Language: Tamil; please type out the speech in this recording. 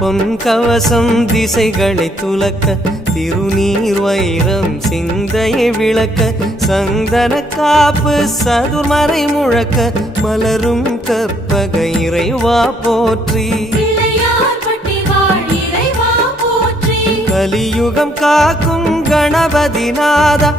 பொன் கவசம் திசைகளை துலக்க திருநீர் வைரம் சிந்தையை விளக்க சந்தன காப்பு சதுர்மறை முழக்க மலரும் கற்பக இறைவா போற்றி கலியுகம் காக்கும் கணபதி நாதா